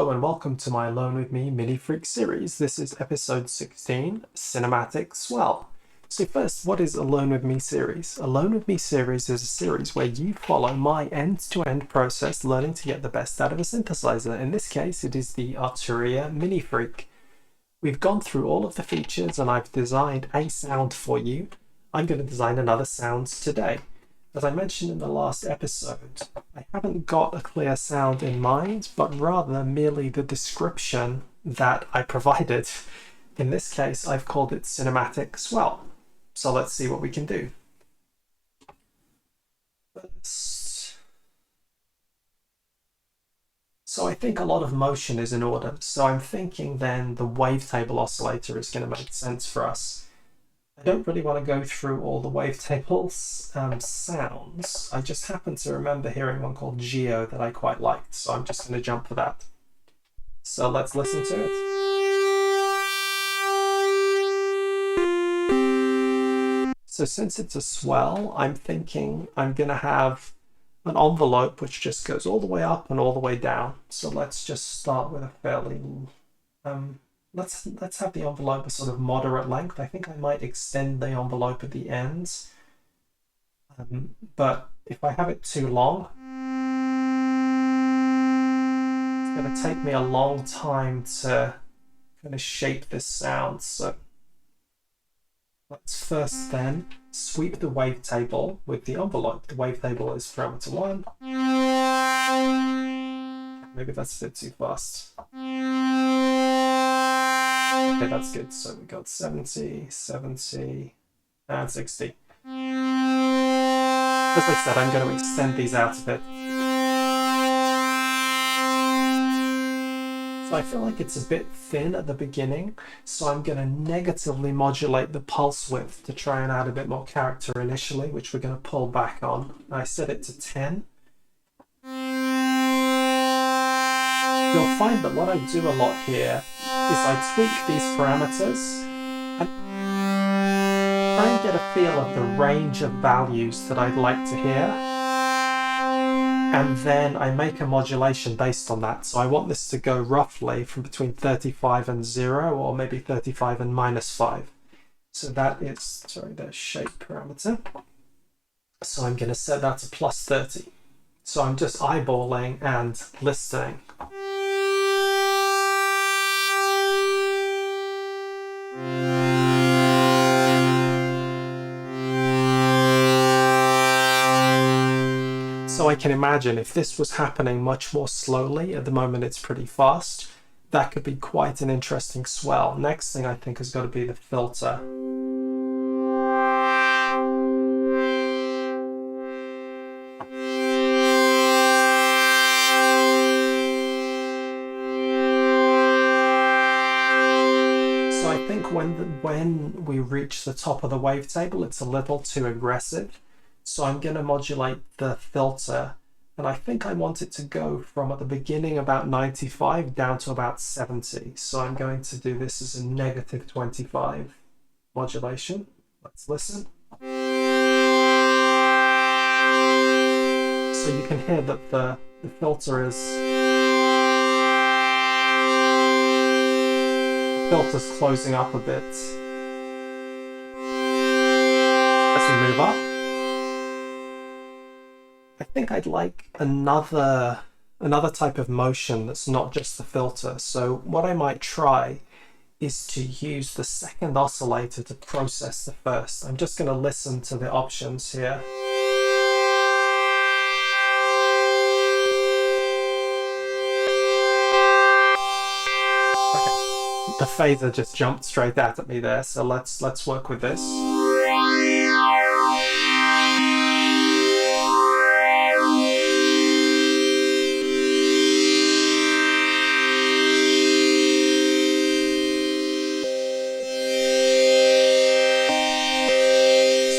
Hello and welcome to my Alone With Me Minifreak series. This is episode 16, Cinematic Swell. So first, what is Alone With Me series? Alone With Me series is a series where you follow my end-to-end process learning to get the best out of a synthesizer. In this case, it is the Arturia Minifreak. We've gone through all of the features and I've designed a sound for you. I'm going to design another sound today. As I mentioned in the last episode, I haven't got a clear sound in mind, but rather merely the description that I provided. In this case, I've called it Cinematic Swell. So let's see what we can do. So I think a lot of motion is in order. So I'm thinking then the wavetable oscillator is going to make sense for us. I don't really want to go through all the wavetables sounds. I just happen to remember hearing one called Geo that I quite liked, so I'm just going to jump for that. So let's listen to it. So since it's a swell, I'm thinking I'm going to have an envelope which just goes all the way up and all the way down. So let's just start with a fairly Let's have the envelope a sort of moderate length. I think I might extend the envelope at the ends. But if I have it too long, it's going to take me a long time to kind of shape this sound. So let's first then sweep the wavetable with the envelope. The wavetable is parameter 1. Maybe that's a bit too fast. Okay, that's good. So we got 70, 70, and 60. As I said, I'm going to extend these out a bit. So I feel like it's a bit thin at the beginning, so I'm going to negatively modulate the pulse width to try and add a bit more character initially, which we're going to pull back on. I set it to 10. You'll find that what I do a lot here is I tweak these parameters and try and get a feel of the range of values that I'd like to hear. And then I make a modulation based on that. So I want this to go roughly from between 35 and 0, or maybe 35 and -5. So that is, sorry, the shape parameter. So I'm going to set that to +30. So I'm just eyeballing and listening. So I can imagine if this was happening much more slowly, at the moment it's pretty fast, that could be quite an interesting swell. Next thing I think has got to be the filter. So I think when we reach the top of the wavetable, it's a little too aggressive. So I'm going to modulate the filter, and I think I want it to go from at the beginning about 95 down to about 70. So I'm going to do this as a -25 modulation. Let's listen. So you can hear that the filter is... the filter's closing up a bit as we move up. I think I'd like another type of motion that's not just the filter. So what I might try is to use the second oscillator to process the first. I'm just going to listen to the options here. Okay, the phaser just jumped straight out at me there, so let's work with this.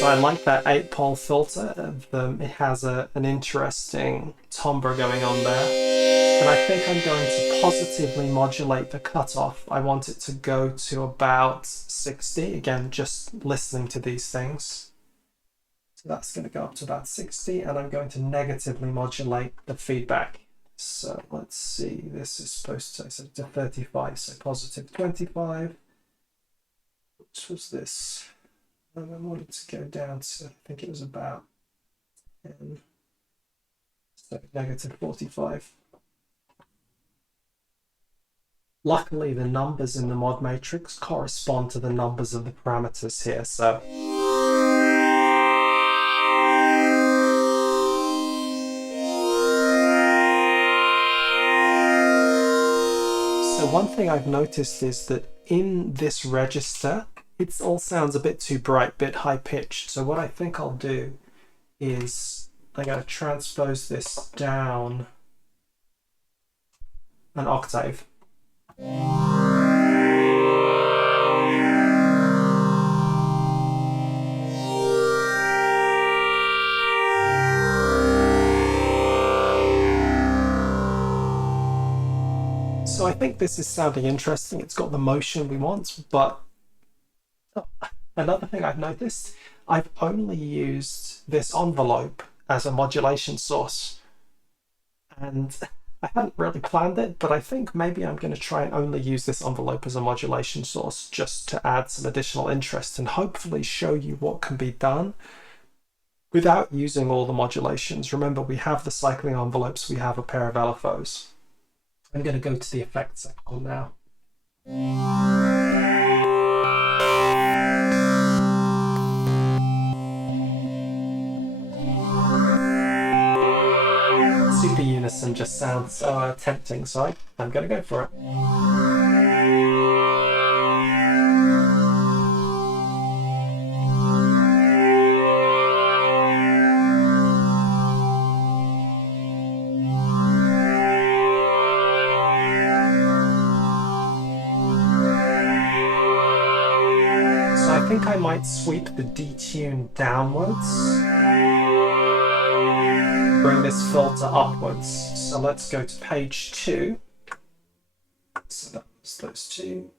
So I like that 8-pole filter. It has an interesting timbre going on there. And I think I'm going to positively modulate the cutoff. I want it to go to about 60. Again, just listening to these things. So that's going to go up to about 60, and I'm going to negatively modulate the feedback. So let's see, this is supposed to set to 35, so positive 25. Which was this? And I wanted to go down to, I think it was about 10. So negative 45. Luckily, the numbers in the mod matrix correspond to the numbers of the parameters here, so one thing I've noticed is that in this register, it all sounds a bit too bright, bit high pitched. So what I think I'll do is I'm going to transpose this down an octave. So I think this is sounding interesting. It's got the motion we want, but another thing I've noticed, I've only used this envelope as a modulation source. And I hadn't really planned it, but I think maybe I'm going to try and only use this envelope as a modulation source just to add some additional interest and hopefully show you what can be done without using all the modulations. Remember, we have the cycling envelopes, we have a pair of LFOs. I'm going to go to the effects section now. Super unison just sounds so tempting, so I'm going to go for it. I think I might sweep the detune downwards, bring this filter upwards. So let's go to page 2. So that was those two.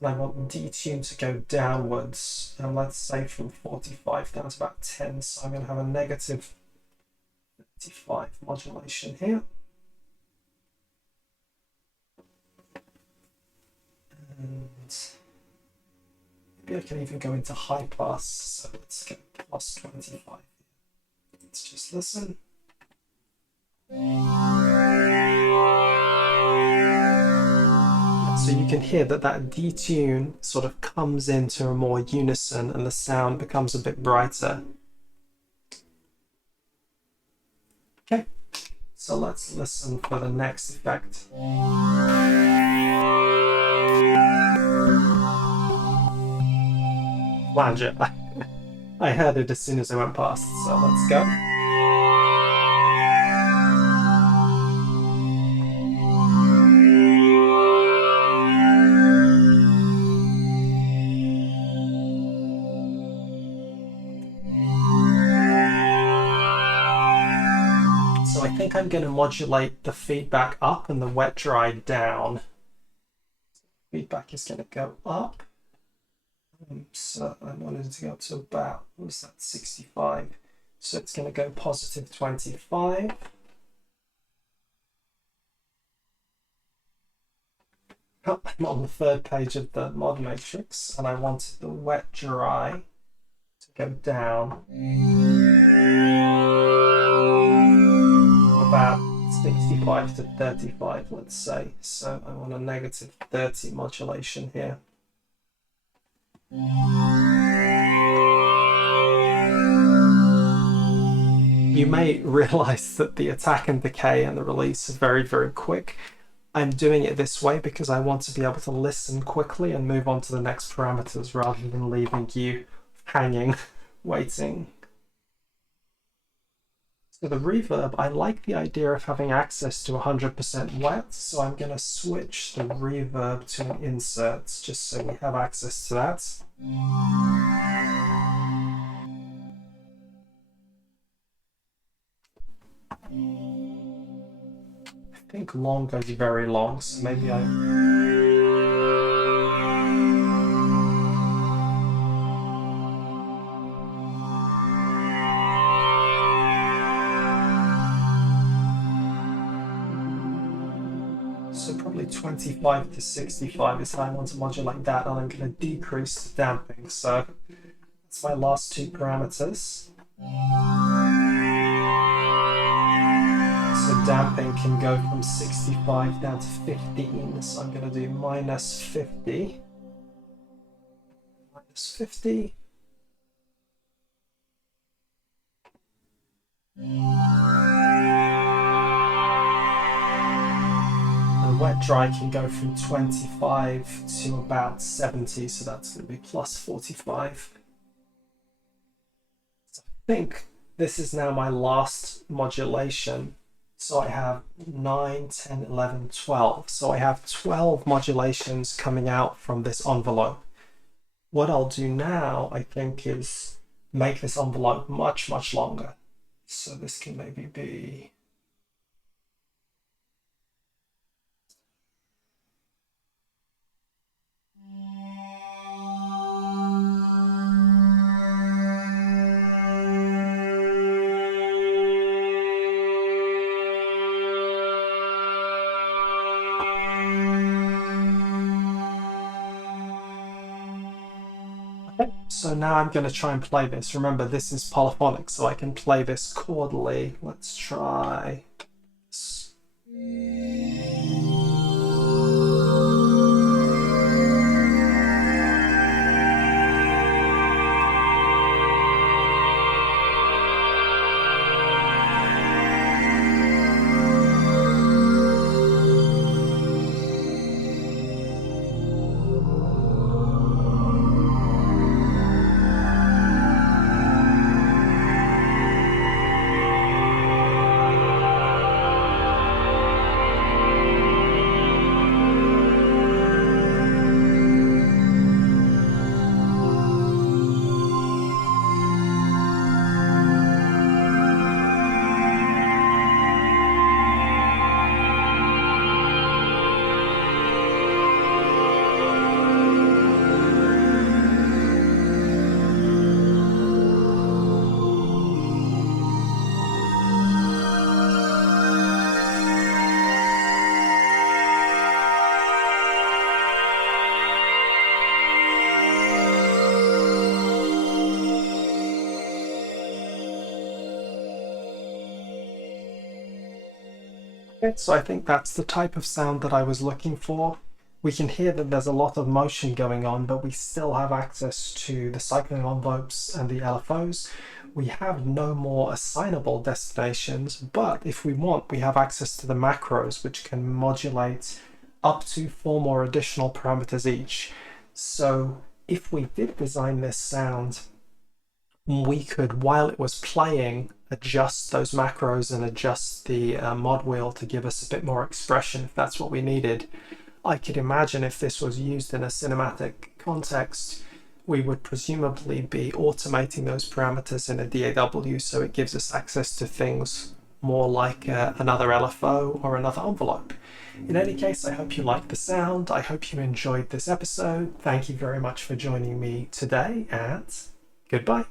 And I want the detune to go downwards, and let's say from 45 down to about 10. So I'm going to have a negative 35 modulation here. And maybe I can even go into high pass, so let's get plus 25. Let's just listen. So you can hear that that detune sort of comes into a more unison and the sound becomes a bit brighter. Okay, so let's listen for the next effect. Flanger. I heard it as soon as I went past, so let's go. So I think I'm going to modulate the feedback up and the wet dry down. Feedback is going to go up. So I wanted to go up to about, what was that, 65. So it's going to go positive 25. Oh, I'm on the third page of the mod matrix, and I wanted the wet dry to go down about 65 to 35, let's say. So I want a negative 30 modulation here. You may realize that the attack and decay and the release are very, very quick. I'm doing it this way because I want to be able to listen quickly and move on to the next parameters rather than leaving you hanging, waiting. So the reverb, I like the idea of having access to 100% wet, so I'm going to switch the reverb to an insert just so we have access to that. I think long goes very long, so maybe probably 25 to 65 is how I want to modulate that, and I'm going to decrease the damping. So that's my last two parameters. So damping can go from 65 down to 15, so I'm going to do minus 50. Minus 50. And wet dry can go from 25 to about 70, so that's going to be plus 45. So I think this is now my last modulation. So I have 9, 10, 11, 12. So I have 12 modulations coming out from this envelope. What I'll do now, I think, is make this envelope much, much longer. So this can maybe be... So now I'm going to try and play this. Remember, this is polyphonic, so I can play this chordally. Let's try this. So I think that's the type of sound that I was looking for. We can hear that there's a lot of motion going on, but we still have access to the cycling envelopes and the LFOs. We have no more assignable destinations, but if we want, we have access to the macros, which can modulate up to 4 more additional parameters each. So if we did design this sound, we could, while it was playing, adjust those macros and adjust the mod wheel to give us a bit more expression if that's what we needed. I could imagine if this was used in a cinematic context, we would presumably be automating those parameters in a DAW, so it gives us access to things more like another LFO or another envelope. In any case, I hope you liked the sound. I hope you enjoyed this episode. Thank you very much for joining me today, and goodbye.